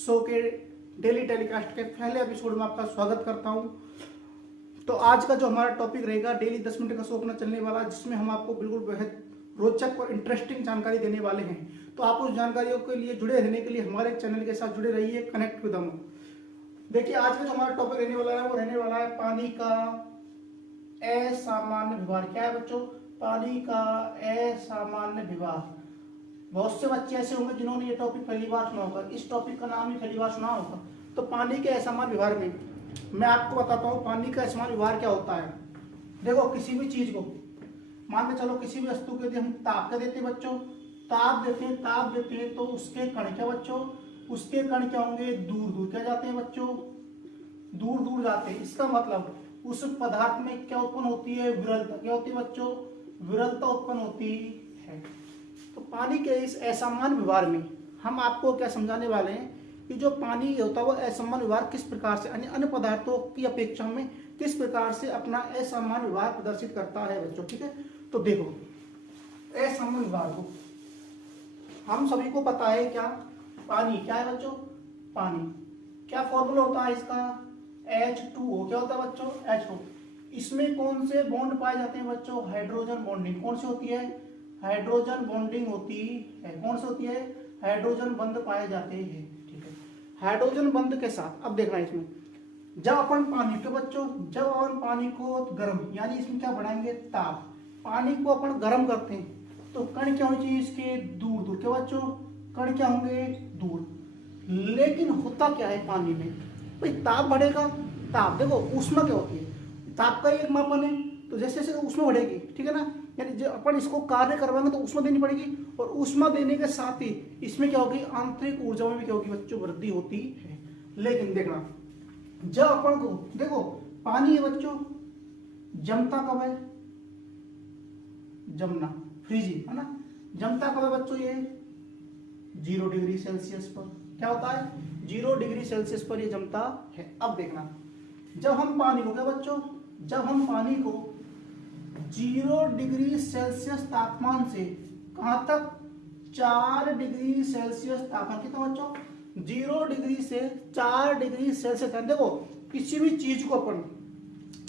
Show के daily telecast के पहले एपिसोड में आपका स्वागत करता हूं। तो आज का जो हमारा टॉपिक रहेगा, डेली 10 मिनट का शो अपना चलने वाला, जिसमें हम आपको बिल्कुल बेहद रोचक और इंटरेस्टिंग जानकारी देने वाले हैं। तो आप उस जानकारियों के लिए जुड़े रहने के लिए हमारे चैनल के साथ जुड़े रहिए, कनेक्ट विद हम। देखिए, आज का जो हमारा टॉपिक रहने वाला है वो रहने वाला है पानी का असामान्य व्यवहार। क्या है बच्चों? पानी का असामान्य व्यवहार। बहुत से बच्चे ऐसे होंगे जिन्होंने ये टॉपिक पहली बार सुना होगा, इस टॉपिक का नाम ही पहली बार सुना होगा। तो पानी के असामान्य व्यवहार में मैं आपको बताता हूँ पानी का असामान्य व्यवहार क्या होता है। देखो, किसी भी चीज को मान के चलो, किसी भी वस्तु के लिए हम ताप क्या देते हैं बच्चों? ताप देते हैं तो उसके कण क्या बच्चों? उसके कण क्या होंगे? दूर दूर क्या जाते हैं बच्चों? दूर दूर जाते हैं। इसका मतलब उस पदार्थ में क्या उत्पन्न होती है? विरलता। क्या होती है बच्चों? विरलता उत्पन्न होती है। तो पानी के इस असामान्य व्यवहार में हम आपको क्या समझाने वाले हैं कि जो पानी होता है वो असामान्य व्यवहार किस प्रकार से अन्य पदार्थों की अपेक्षा में किस प्रकार से अपना असामान्य व्यवहार प्रदर्शित करता है बच्चों। ठीक है, तो देखो, असामान्य व्यवहार को हम सभी को पता है। क्या पानी क्या है बच्चों? पानी क्या फॉर्मूला होता है इसका? H2O। क्या होता है बच्चों? H2O। इसमें कौन से बॉन्ड पाए जाते हैं बच्चों? Hydrogen bonding. कौन सी होती है? हाइड्रोजन बॉन्डिंग होती है। कौन सी होती है? हाइड्रोजन बंध पाए जाते हैं। ठीक है, हाइड्रोजन बंध के साथ अब देखना इसमें, जब अपन पानी के बच्चों, जब अपन पानी को गर्म, यानी इसमें क्या बढ़ाएंगे? ताप। पानी को अपन गर्म करते हैं तो कण क्या होनी चाहिए इसके? दूर दूर। क्या बच्चों? कण क्या होंगे? दूर। लेकिन होता क्या है पानी में भाई? ताप बढ़ेगा। ताप देखो, ऊष्मा क्या होती है? ताप का एक मापन है। तो जैसे जैसे ऊष्मा बढ़ेगी, ठीक है ना, यानी जो अपन इसको कार्य करवाएंगे तो ऊष्मा देनी पड़ेगी, और ऊष्मा देने के साथ ही इसमें क्या होगी? आंतरिक ऊर्जा में भी क्या होगी बच्चों? वृद्धि होती है। लेकिन देखना, जब अपन को देखो, पानी है बच्चों, जमता कब है? जमना, फ्रीजिंग है ना। जमता कब है बच्चों? ये 0 डिग्री सेल्सियस पर। क्या होता है? 0 डिग्री सेल्सियस पर ये जमता है। अब देखना, जब हम पानी को क्या बच्चों, जब हम पानी को 0 डिग्री सेल्सियस तापमान से कहां तक? 4 डिग्री सेल्सियस तापमान। कितना बच्चों? 0 डिग्री से 4 डिग्री सेल्सियस। देखो, किसी भी चीज को अपन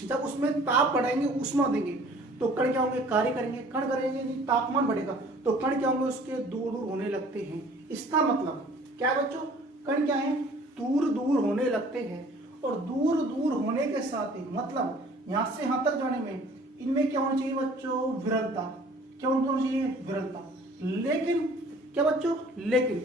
जब उसमें ताप बढ़ाएंगे, ऊष्मा देंगे, तो कण क्या होंगे? कार्य करेंगे। कण करेंगे नहीं, तापमान बढ़ेगा तो कण क्या होंगे? उसके दूर दूर होने लगते हैं। इसका मतलब क्या है बच्चों? कण क्या है? दूर दूर होने लगते हैं। और दूर दूर होने के साथ ही मतलब यहां से यहां तक जाने में इनमें क्या होना चाहिए बच्चों? विरलता। क्या होना चाहिए? विरलता। लेकिन क्या बच्चों? लेकिन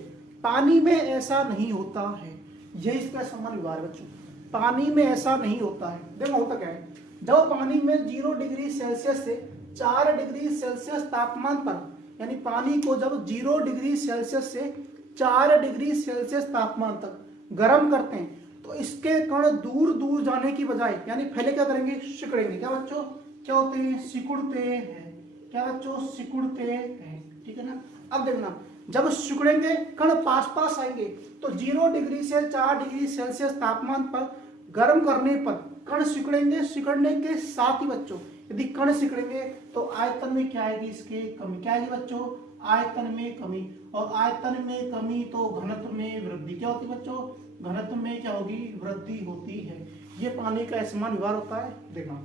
पानी में ऐसा नहीं होता है। यही इसका सामान्य व्यवहार है बच्चों। पानी में ऐसा नहीं होता है। देखो, होता क्या है, जब पानी में 0 डिग्री सेल्सियस से 4 डिग्री सेल्सियस तापमान पर, यानी पानी को जब 0 डिग्री सेल्सियस से 4 डिग्री सेल्सियस तापमान तक गर्म करते हैं तो इसके कण दूर दूर जाने की बजाय, यानी पहले क्या करेंगे? सिकुड़ेंगे। क्या बच्चों? क्या होते हैं? सिकुड़ते हैं। क्या बच्चों? सिकुड़ते हैं। ठीक है ना। अब देखना, जब सिकुड़ेंगे, कण पास पास आएंगे तो 0 डिग्री से 4 डिग्री सेल्सियस तापमान पर गर्म करने पर कण सिकुड़ेंगे। सिकुड़ने के साथ ही बच्चों, यदि कण सिकुड़ेंगे तो आयतन में क्या आएगी? इसके कमी। क्या आएगी बच्चों? आयतन में कमी। और आयतन में कमी तो घनत्व में वृद्धि। क्या होती है बच्चों? घनत्व में क्या होगी? वृद्धि होती है। ये पानी का असामान्य व्यवहार होता है। देखना,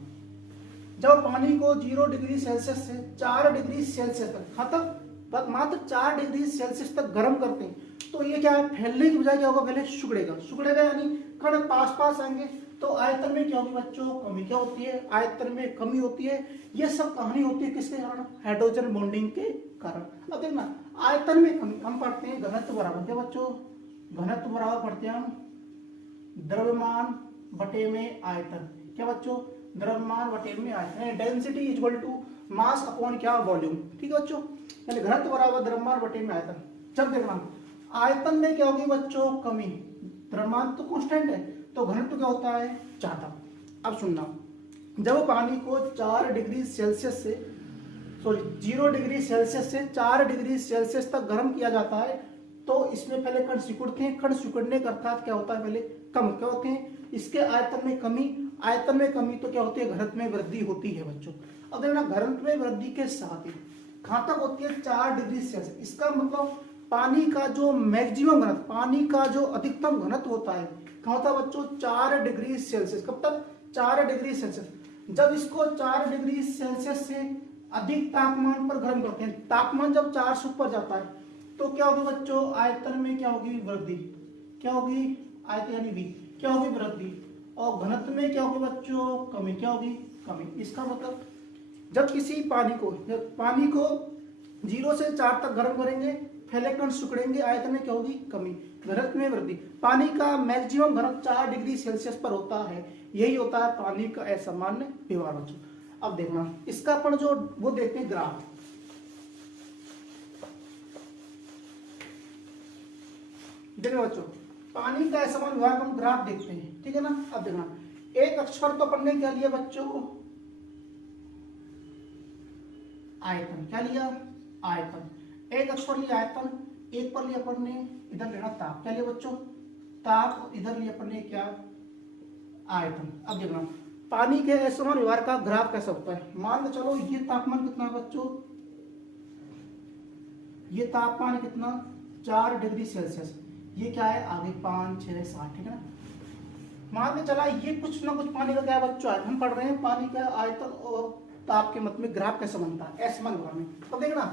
जब पानी को 0 डिग्री सेल्सियस से 4 डिग्री सेल्सियस तक, तक मात्र 4 डिग्री सेल्सियस तक गर्म करते हैं तो ये क्या है? फैलने की बजाय क्या होगा? पहले सिकुड़ेगा। सिकुड़ेगा यानी कण पास पास आएंगे तो आयतन में क्या होगी बच्चों? कमी। क्या होती है? आयतन में कमी होती है। ये सब कहानी होती है किसके कारण? हाइड्रोजन बॉन्डिंग के कारण। अब देखना, आयतन में कमी हम पढ़ते हैं घनत्व बराबर। क्या बच्चों? घनत्व बराबर पढ़ते हैं हम द्रव्यमान बटे में आयतन। क्या बच्चों? द्रव्यमान बटे में आयतन। Density equal to mass upon क्या? वॉल्यूम। ठीक है बच्चों, यानी घनत्व बराबर द्रव्यमान बटे में आयतन। जब देखना, आयतन में क्या होगी बच्चों? कमी। द्रव्यमान तो कांस्टेंट है तो घनत्व क्या होता है? ज्यादा। अब सुनना, जब पानी को 4 डिग्री सेल्सियस से 0 डिग्री सेल्सियस से 4 डिग्री सेल्सियस तक गर्म किया जाता है तो इसमें पहले कण सिकुड़ते हैं। कण सिकुड़ने का अर्थात क्या होता है? पहले कम। क्या होते हैं? इसके आयतन में कमी। आयतन में कमी तो क्या होती है? घनत्व में वृद्धि होती है बच्चों। अब देखना, घनत्व में वृद्धि के साथ ही कहां तक होती है? 4 डिग्री सेल्सियस। इसका मतलब पानी का जो मैक्सिमम घनत्व, पानी का जो अधिकतम घनत्व होता है क्या होता है बच्चों, 4 डिग्री सेल्सियस। कब तक, 4 डिग्री सेल्सियस। जब इसको 4 डिग्री सेल्सियस से अधिक तापमान पर गर्म करते हैं, तापमान जब 4 से ऊपर जाता है तो क्या होगी बच्चों, आयतन में क्या होगी, वृद्धि। क्या होगी, आयतन यानी V, क्या होगी, वृद्धि। और घनत्व में क्या होगी बच्चों, कमी। क्या होगी, कमी। इसका मतलब जब किसी पानी को 0 से 4 तक गर्म करेंगे, फैले कण सिकुड़ेंगे, आयतन में क्या होगी, कमी, घनत्व में वृद्धि। पानी का मैक्सिमम घनत्व 4 डिग्री सेल्सियस पर होता है। यही होता है पानी का असामान्य व्यवहार बच्चों। अब देखना इसका अपन जो वो देखते हैं ग्राफ। देखो बच्चों, पानी का असामान्य व्यवहार हम ग्राफ देखते हैं, ठीक है ना। अब देखना, एक अक्षर तो अपन ने क्या लिया बच्चों, आयतन। क्या लिया, आयतन। एक अक्षर लिया आयतन, एक पर लिया अपन ने इधर लेना ताप। क्या लिया बच्चों, ताप। इधर लिया अपन ने क्या, आयतन। अब देखना पानी के असमान व्यवहार का ग्राफ कैसा होता है। मान लो चलो ये तापमान कितना है बच्चों, ये तापमान कितना, 4 डिग्री सेल्सियस। ये क्या है आगे 5, 6, 7, ठीक है ना। मान के चला ये कुछ ना कुछ पानी का क्या है बच्चों, हम पढ़ रहे हैं पानी का आयतन और ताप के मत में ग्राफ कैसे बनता है असमान व्यवहार में। तो देखना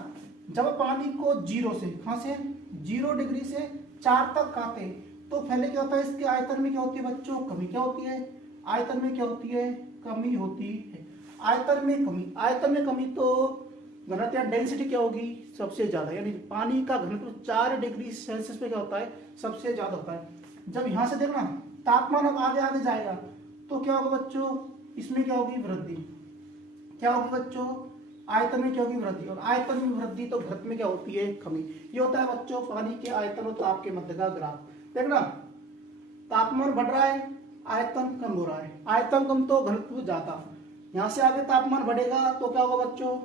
जब पानी को 0 से, कहां से, 0 डिग्री से 4 तक खाते हैं तो पहले क्या होता है, इसके आयतन में क्या होती है बच्चों, कमी। क्या होती है, आयतन में क्या होती है, कमी होती है। आयतन में कमी, आयतन में कमी तो घनत्व या डेंसिटी क्या होगी, सबसे ज्यादा। यानी पानी का घनत्व 4 डिग्री सेल्सियस पे क्या होता है, सबसे ज्यादा होता है। जब यहां से देखना तापमान अब आगे आगे जाएगा तो क्या होगा बच्चों, इसमें क्या होगी, वृद्धि। क्या होगी बच्चों, आयतन में क्या होगी, वृद्धि। और आयतन में वृद्धि तो घनत्व में क्या होती है, कमी। ये होता है बच्चों पानी के आयतन और ताप के मध्य का ग्राफ। देखना तापमान बढ़ रहा है, आयतन कम हो रहा है। आयतन कम तो घनत्व ज्यादा। यहां से आगे तापमान बढ़ेगा तो क्या होगा बच्चों,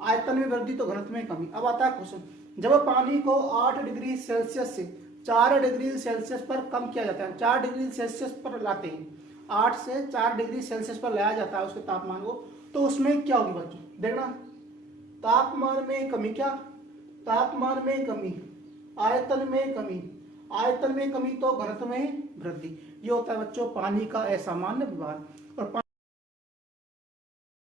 आयतन में वृद्धि तो घनत्व में कमी। अब आता है क्वेश्चन, जब पानी को 8 डिग्री सेल्सियस से 4 डिग्री सेल्सियस पर कम किया जाता है, 4 डिग्री सेल्सियस पर लाते हैं, 8 से 4 डिग्री सेल्सियस पर लाया जाता है उसके तापमान को, तो उसमें क्या होगी बच्चों, देखना तापमान में कमी। क्या, तापमान में कमी, आयतन में कमी, आयतन में कमी तो घनत्व में वृद्धि। ये होता है बच्चों पानी का असामान्य व्यवहार।